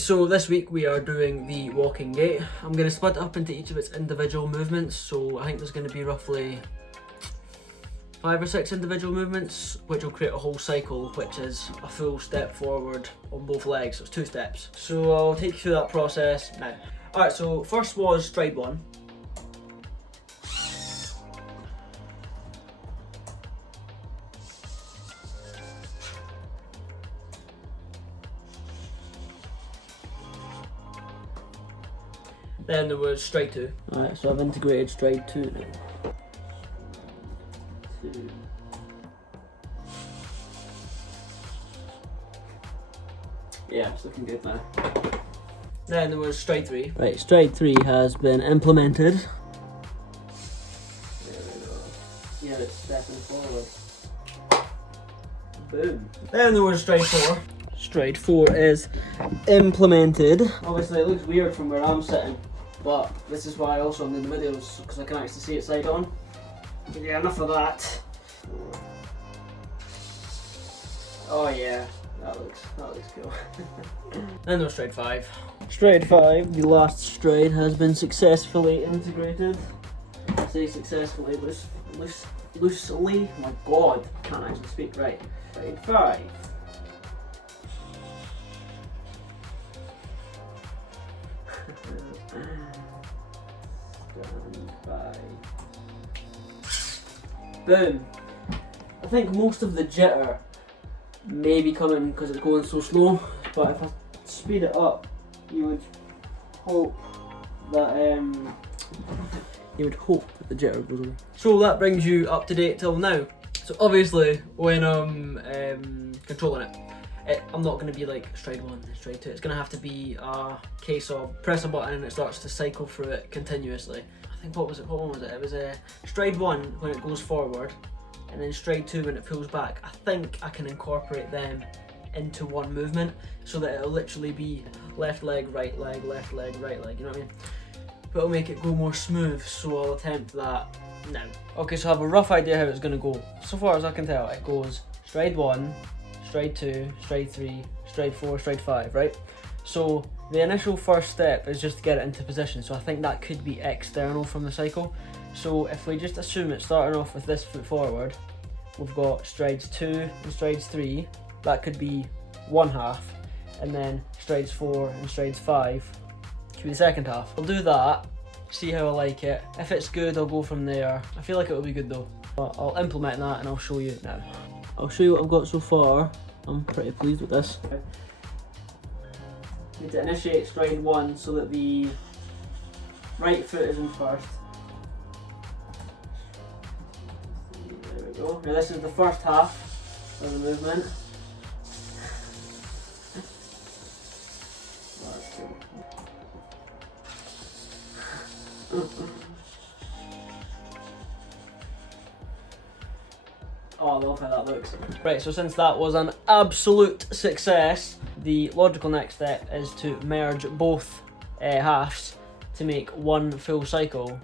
so this week we are doing the walking gait. I'm going to split it up into each of its individual movements, so I think there's going to be roughly 5 or 6 individual movements, which will create a whole cycle, which is a full step forward on both legs, so it's 2 steps. So I'll take you through that process now. Alright, so first was stride 1. Then there was stride 2. Alright, so I've integrated stride 2 now. 2. Yeah, it's looking good now. Then there was stride 3. Right, stride 3 has been implemented. There we go. Yeah, it's stepping forward. Boom. Then there was stride 4. Stride 4 is implemented. Obviously it looks weird from where I'm sitting, but this is why I also am in the videos, because I can actually see it side on. But yeah, enough of that. Oh yeah, that looks cool. Then there's stride 5. Stride 5, the last stride, has been successfully integrated. I say successfully, loosely. Oh my god, can't actually speak right. Stride 5. Stand by. Boom. I think most of the jitter may be coming because it's going so slow, but if I speed it up, you would hope that the jitter goes away. So that brings you up to date till now. So obviously when I'm controlling it, I'm not going to be like stride 1, stride 2. It's going to have to be a case of press a button and it starts to cycle through it continuously. I think what one was it? It was stride 1 when it goes forward, and then stride 2 when it pulls back. I think I can incorporate them into one movement so that it'll literally be left leg, right leg, left leg, right leg, you know what I mean? But it'll make it go more smooth, so I'll attempt that now. Okay, so I have a rough idea how it's going to go. So far as I can tell, it goes stride 1, stride 2, stride 3, stride 4, stride 5, right? So the initial first step is just to get it into position, so I think that could be external from the cycle. So if we just assume it's starting off with this foot forward, we've got strides 2 and strides 3, that could be one half, and then strides 4 and strides 5 could be the second half. I'll do that, see how I like it. If it's good, I'll go from there. I feel like it will be good though. But I'll implement that and I'll show you now. I'll show you what I've got so far. I'm pretty pleased with this. Need to initiate stride 1 so that the right foot is in first. There we go. Now this is the first half of the movement. Oh, that's cool. Oh, I love how that looks. Right, so since that was an absolute success, the logical next step is to merge both halves to make one full cycle,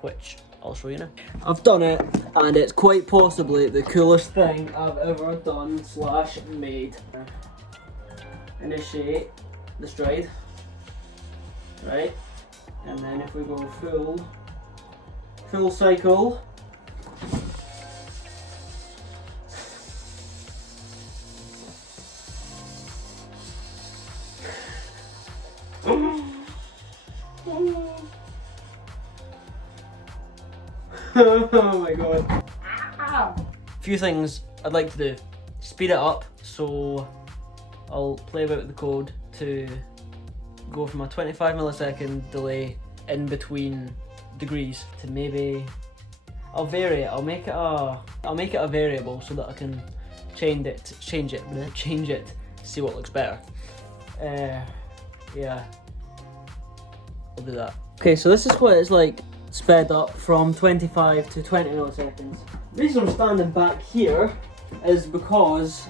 which I'll show you now. I've done it, and it's quite possibly the coolest thing I've ever done / made. Initiate the stride, right? And then if we go full cycle, oh my god. Few things I'd like to do. Speed it up, so I'll play about with the code to go from a 25 millisecond delay in between degrees to maybe, I'll vary it. I'll make it a variable so that I can change it to see what looks better. Yeah, I'll do that. Okay, so this is what it's like sped up from 25 to 20 milliseconds. The reason I'm standing back here is because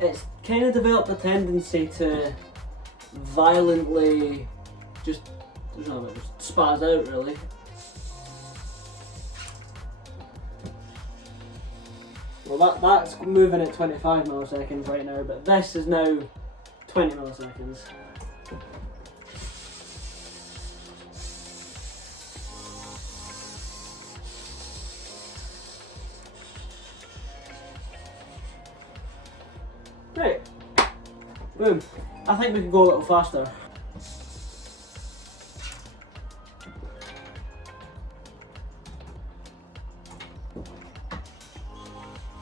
it's kind of developed a tendency to violently just spaz out, really. Well, that's moving at 25 milliseconds right now, but this is now 20 milliseconds. Right. Boom. I think we can go a little faster.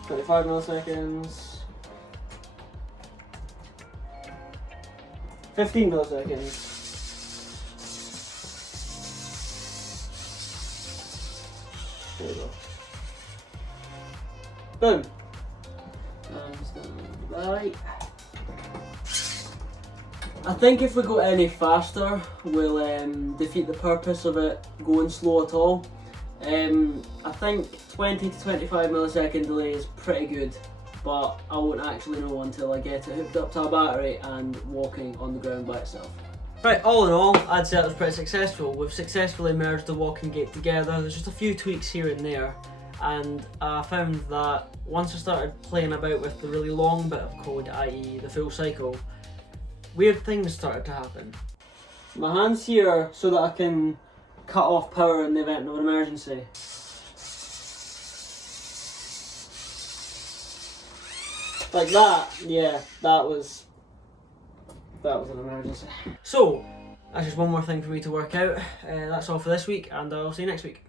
"25 milliseconds. 15 milliseconds. There we go. Boom. I'm just gonna move right. I think if we go any faster, we'll defeat the purpose of it going slow at all. I think 20 to 25 millisecond delay is pretty good, but I won't actually know until I get it hooked up to a battery and walking on the ground by itself. Right, all in all, I'd say that was pretty successful. We've successfully merged the walking gait together. There's just a few tweaks here and there, and I found that once I started playing about with the really long bit of code, i.e. the full cycle, weird things started to happen. My hand's here so that I can cut off power in the event of an emergency. Like that, yeah, that was an emergency. So, that's just one more thing for me to work out. That's all for this week, and I'll see you next week.